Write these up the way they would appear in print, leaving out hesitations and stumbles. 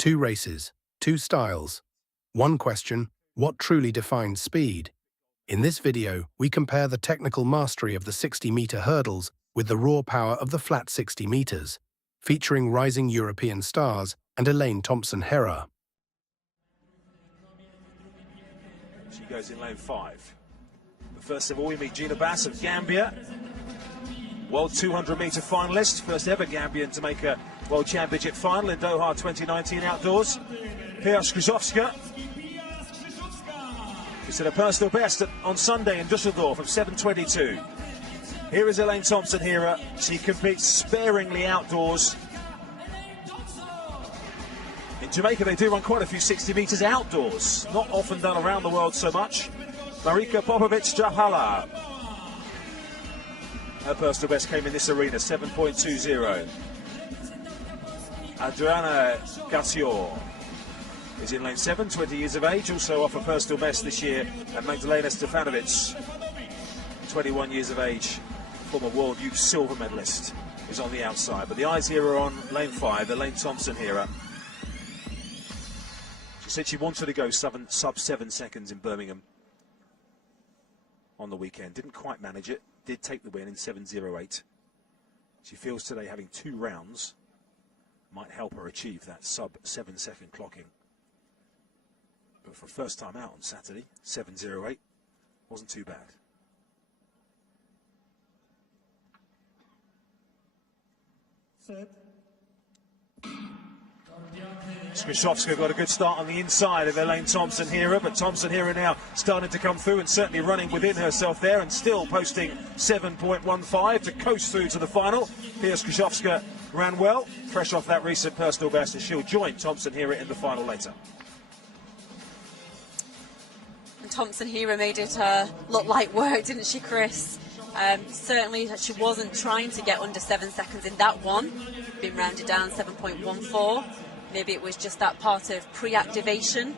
Two races, two styles. One question, what truly defines speed? In this video, we compare the technical mastery of the 60-meter hurdles with the raw power of the flat 60 meters, featuring rising European stars and Elaine Thompson-Herah. She goes in lane 5. But first of all, we meet Gina Bass of Gambia, World 200-meter finalist, first ever Gambian to make a World Championship final in Doha 2019 outdoors. Grahovska. She set a personal best on Sunday in Düsseldorf of 7:22. Here is Elaine Thompson-Herah. She competes sparingly outdoors. In Jamaica, they do run quite a few 60 meters outdoors, not often done around the world so much. Marika Popovic-Strahala. Her personal best came in this arena, 7.20. Adriana Gassior is in lane 7, 20 years of age, also off a personal best this year. And Magdalena Stefanovic, 21 years of age, former World Youth silver medalist, is on the outside. But the eyes here are on lane 5, Elaine Thompson-Herah. She said she wanted to go sub 7 seconds in Birmingham on the weekend. Didn't quite manage it. Did take the win in 7:08. She feels today having 2 rounds might help her achieve that sub 7 second clocking. But for first time out on Saturday, 7:08 wasn't too bad. Grahovska got a good start on the inside of Elaine Thompson-Herah, but Thompson-Herah now starting to come through and certainly running within herself there and still posting 7.15 to coast through to the final. Here's Grahovska ran well, fresh off that recent personal best, and she'll join Thompson-Herah in the final later. Thompson-Herah made it look like work, didn't she, Chris? Certainly she wasn't trying to get under 7 seconds in that one. Been rounded down 7.14. Maybe it was just that part of pre-activation.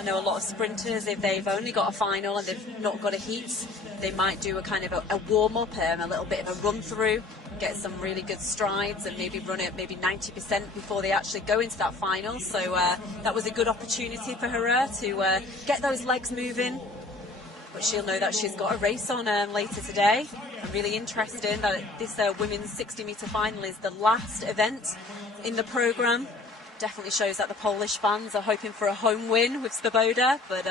I know a lot of sprinters, if they've only got a final and they've not got a heat, they might do a kind of a warm-up, a little bit of a run-through, get some really good strides and maybe run it maybe 90% before they actually go into that final. So that was a good opportunity for her to get those legs moving. But she'll know that she's got a race on later today. And really interesting that this women's 60-meter final is the last event in the programme. Definitely shows that the Polish fans are hoping for a home win with Svoboda. But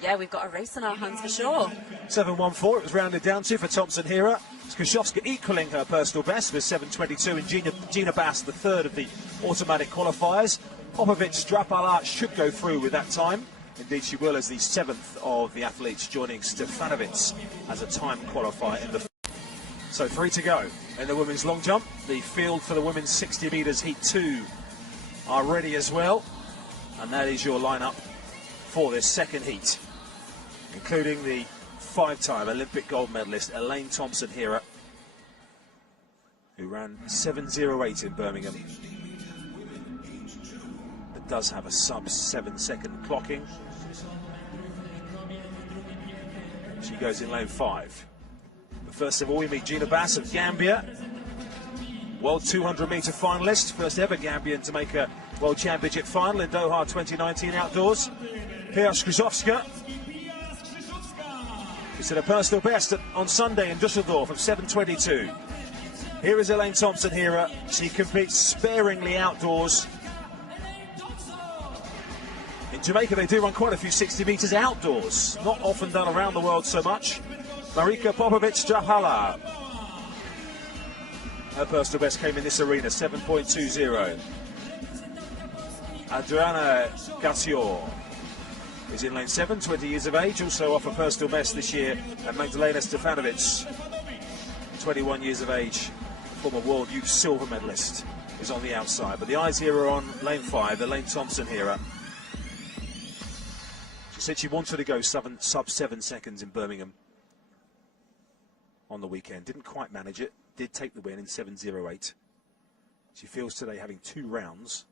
yeah, we've got a race on our hands for sure. 7.14 it was rounded down to for Thompson-Herah. Grahovska equaling her personal best with 7.22, and Gina Bass, the third of the automatic qualifiers. Popovic-Strahala should go through with that time. Indeed, she will, as the 7th of the athletes, joining Stefanovic as a time qualifier in the. So 3 to go in the women's long jump. The field for the women's 60 metres heat 2 are ready as well, and that is your lineup for this second heat, including the 5-time Olympic gold medalist Elaine Thompson-Herah, who ran 7:08 in Birmingham, but does have a sub 7 second clocking. She goes in lane 5. But first of all, we meet Gina Bass of Gambia, World 200-meter finalist, first ever Gambian to make a World Championship final in Doha 2019 outdoors. Grahovska. She set a personal best on Sunday in Düsseldorf of 7:22. Here is Elaine Thompson-Herah. She competes sparingly outdoors. In Jamaica, they do run quite a few 60 meters outdoors, not often done around the world so much. Marika Popovic-Strahala. Her personal best came in this arena, 7.20. Adriana Gassior is in lane 7, 20 years of age, also off a personal best this year. And Magdalena Stefanovic, 21 years of age, former World Youth silver medalist, is on the outside. But the eyes here are on lane 5, Elaine Thompson-Herah. She said she wanted to go sub 7 seconds in Birmingham on the weekend. Didn't quite manage it. Did take the win in 7:08. She feels today having 2 rounds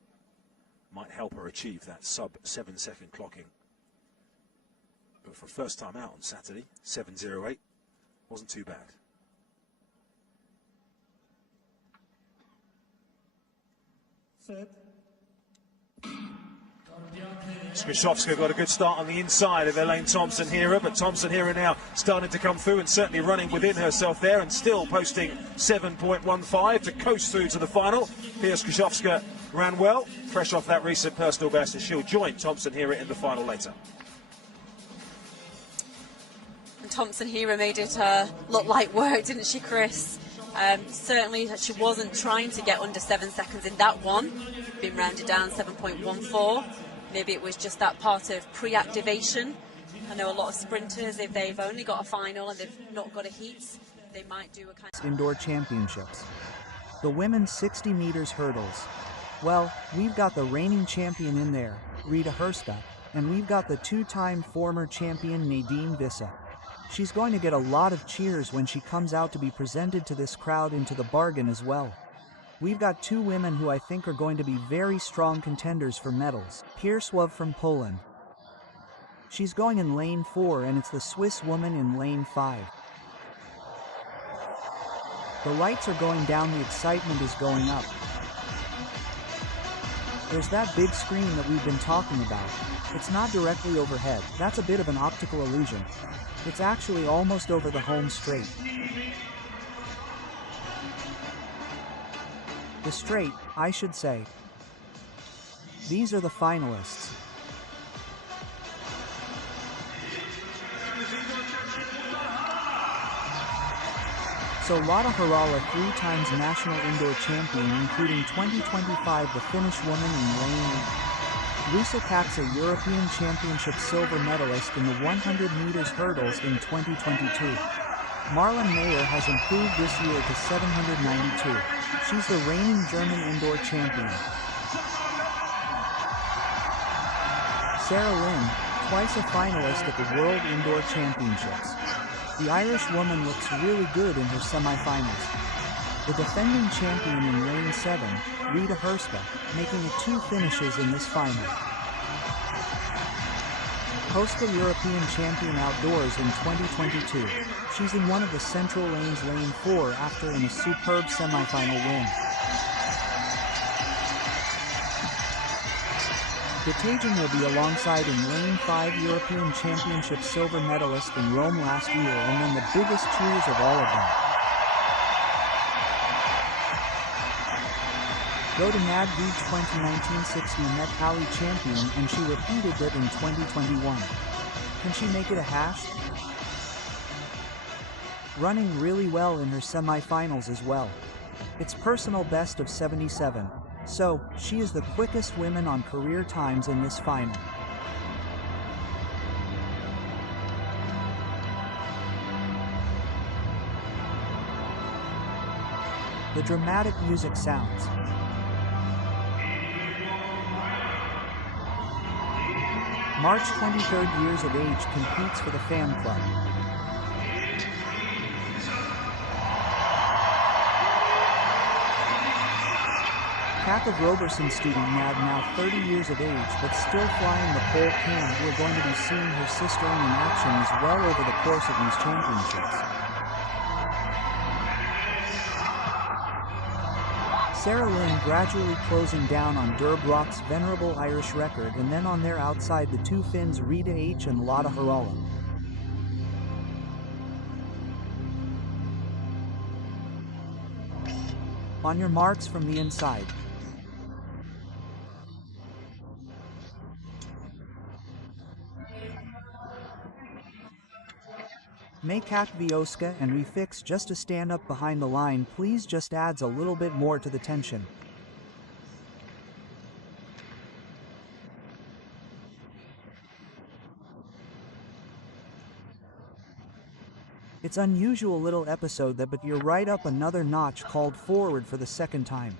might help her achieve that sub 7 second clocking. But for first time out on Saturday, 7:08 wasn't too bad. Set. Grahovska got a good start on the inside of Elaine Thompson-Herah, but Thompson-Herah now starting to come through and certainly running within herself there and still posting 7.15 to coast through to the final. Here's Grahovska ran well, fresh off that recent personal best, and she'll join Thompson-Herah in the final later. Thompson-Herah made it look like work, didn't she, Chris? Certainly she wasn't trying to get under 7 seconds in that one. Been rounded down 7.14. Maybe it was just that part of pre-activation. I know a lot of sprinters, if they've only got a final and they've not got a heat, they might do a kind of indoor championships. The women's 60 meters hurdles. Well, we've got the reigning champion in there, Rita Herska, and we've got the two-time former champion Nadine Vissa. She's going to get a lot of cheers when she comes out to be presented to this crowd into the bargain as well. We've got two women who I think are going to be very strong contenders for medals. Herska from Poland. She's going in lane 4 and it's the Swiss woman in lane 5. The lights are going down, the excitement is going up. There's that big screen that we've been talking about. It's not directly overhead, that's a bit of an optical illusion. It's actually almost over the home straight. The straight, I should say. These are the finalists. So Lotta Harala, 3 times national indoor champion, including 2025, the Finnish woman in lane 8. Vissa, a European Championship silver medalist in the 100 meters hurdles in 2022. Marlon Mayer has improved this year to 792. She's the reigning German indoor champion. Sarah Lynn, twice a finalist at the World Indoor Championships. The Irish woman looks really good in her semi-finals. The defending champion in lane 7, Rita Herska, making it 2 finishes in this final. Herska, European champion outdoors in 2022. She's in one of the central lanes, lane 4, after in a superb semi-final win. Detangi will be alongside in lane 5 European Championship silver medalist in Rome last year, and then the biggest cheers of all of them. Go to Nadine 2019-60 Met Pally champion, and she repeated it in 2021. Can she make it a hash? Running really well in her semi-finals as well. It's personal best of 77. So, she is the quickest woman on career times in this final. The dramatic music sounds. March 23rd, years of age, competes for the fan club. Katha Roberson student Nad, now 30 years of age but still flying the pole can. We're going to be seeing her sister in action as well over the course of these championships. Sarah Lynn gradually closing down on Derb Rock's venerable Irish record, and then on their outside the 2 Finns Rita H and Lotta Harala. On your marks, from the inside. Make Grahovska and refix just to stand up behind the line, please, just adds a little bit more to the tension. It's unusual little episode that, but you're right up another notch, called forward for the second time.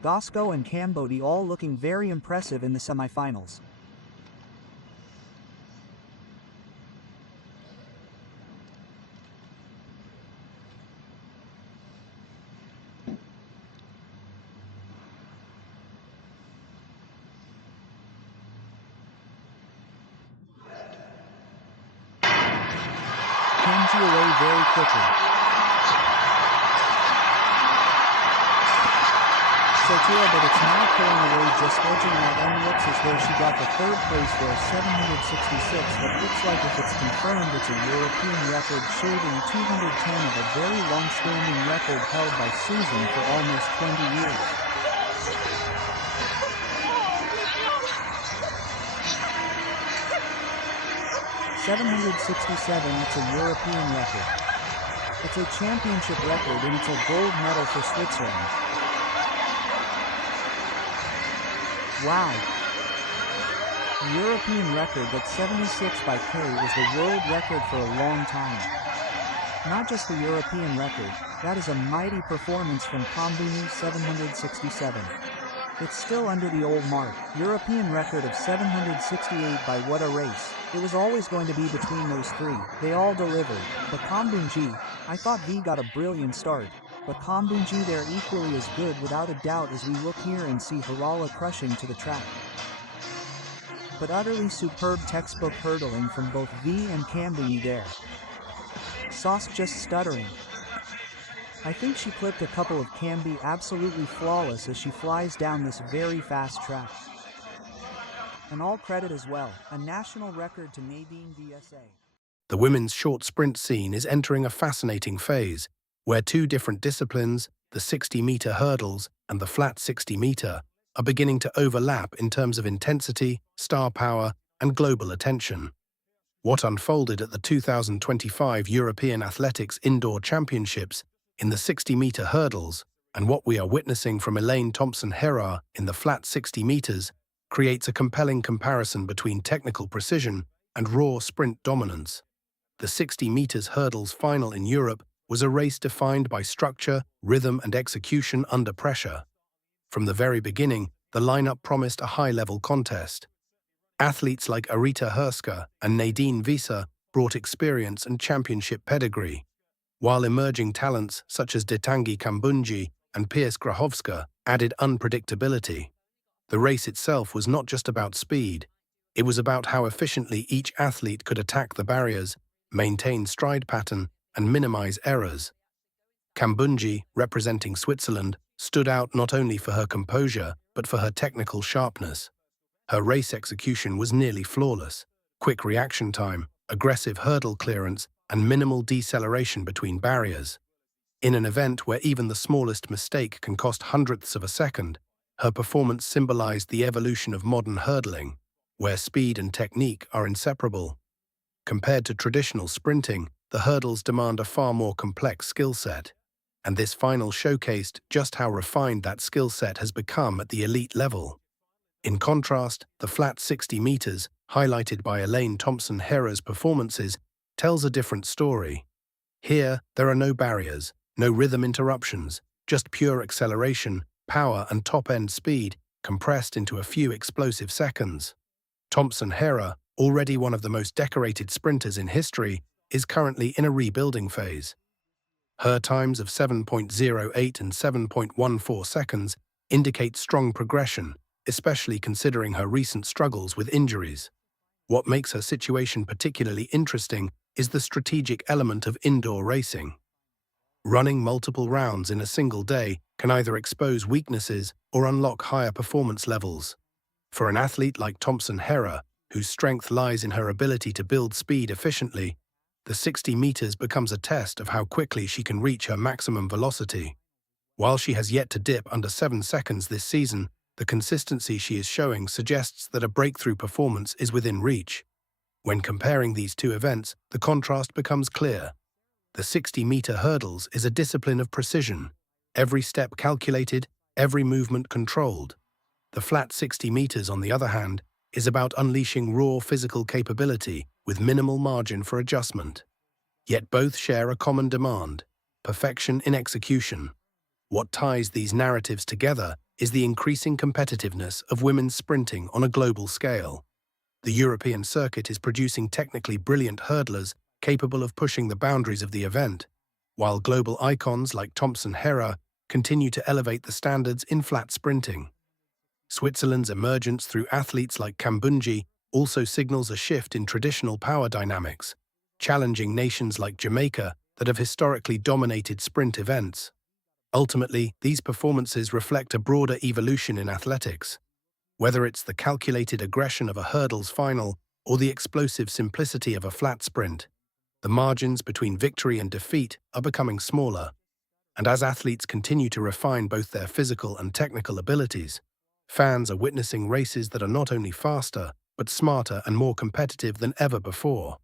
Grahovska and Kambundji all looking very impressive in the semifinals. Kambundji away very quickly. Thompson-Herah, but it's now pulling away, just edging out Looks as though she got the third place there, 766, but looks like if it's confirmed it's a European record, shaving 210 of a very long-standing record held by Susan for almost 20 years. .767, it's a European record. It's a championship record and it's a gold medal for Switzerland. Wow. The European record, that 76 by K, was the world record for a long time. Not just the European record, that is a mighty performance from Kambunji, 767. It's still under the old mark, European record of 768 by what a race. It was always going to be between those three, they all delivered, but Kambunji, I thought V got a brilliant start, but Kambunji they're equally as good without a doubt as we look here and see Herska crushing to the track. But utterly superb textbook hurdling from both V and Kambunji there. Sauce just stuttering. I think she clipped a couple of Kambunji absolutely flawless as she flies down this very fast track. And all credit as well, a national record to Nadine Vissa. The women's short sprint scene is entering a fascinating phase, where two different disciplines, the 60-meter hurdles and the flat 60-meter, are beginning to overlap in terms of intensity, star power, and global attention. What unfolded at the 2025 European Athletics Indoor Championships in the 60-meter hurdles, and what we are witnessing from Elaine Thompson-Herah in the flat 60 meters, creates a compelling comparison between technical precision and raw sprint dominance. The 60 meters hurdles final in Europe was a race defined by structure, rhythm, and execution under pressure. From the very beginning, the lineup promised a high-level contest. Athletes like Arita Herska and Nadine Vissa brought experience and championship pedigree, while emerging talents such as Detangi Kambunji and Grahovska added unpredictability. The race itself was not just about speed, it was about how efficiently each athlete could attack the barriers, maintain stride pattern, and minimize errors. Kambunji, representing Switzerland, stood out not only for her composure, but for her technical sharpness. Her race execution was nearly flawless. Quick reaction time, aggressive hurdle clearance, and minimal deceleration between barriers. In an event where even the smallest mistake can cost hundredths of a second, her performance symbolized the evolution of modern hurdling, where speed and technique are inseparable. Compared to traditional sprinting, the hurdles demand a far more complex skill set, and this final showcased just how refined that skill set has become at the elite level. In contrast, the flat 60 meters, highlighted by Elaine Thompson-Herah's performances, tells a different story. Here, there are no barriers, no rhythm interruptions, just pure acceleration, power, and top-end speed compressed into a few explosive seconds. Thompson-Herah, already one of the most decorated sprinters in history, is currently in a rebuilding phase. Her times of 7.08 and 7.14 seconds indicate strong progression, especially considering her recent struggles with injuries. What makes her situation particularly interesting is the strategic element of indoor racing. Running multiple rounds in a single day can either expose weaknesses or unlock higher performance levels. For an athlete like Thompson-Herah, whose strength lies in her ability to build speed efficiently, the 60 meters becomes a test of how quickly she can reach her maximum velocity. While she has yet to dip under 7 seconds this season, the consistency she is showing suggests that a breakthrough performance is within reach. When comparing these two events, the contrast becomes clear. The 60-meter hurdles is a discipline of precision, every step calculated, every movement controlled. The flat 60 meters, on the other hand, is about unleashing raw physical capability with minimal margin for adjustment. Yet both share a common demand: perfection in execution. What ties these narratives together is the increasing competitiveness of women's sprinting on a global scale. The European circuit is producing technically brilliant hurdlers capable of pushing the boundaries of the event, while global icons like Thompson-Herah continue to elevate the standards in flat sprinting. Switzerland's emergence through athletes like Kambunji also signals a shift in traditional power dynamics, challenging nations like Jamaica that have historically dominated sprint events. Ultimately, these performances reflect a broader evolution in athletics. Whether it's the calculated aggression of a hurdles final or the explosive simplicity of a flat sprint, the margins between victory and defeat are becoming smaller. And as athletes continue to refine both their physical and technical abilities, fans are witnessing races that are not only faster, but smarter and more competitive than ever before.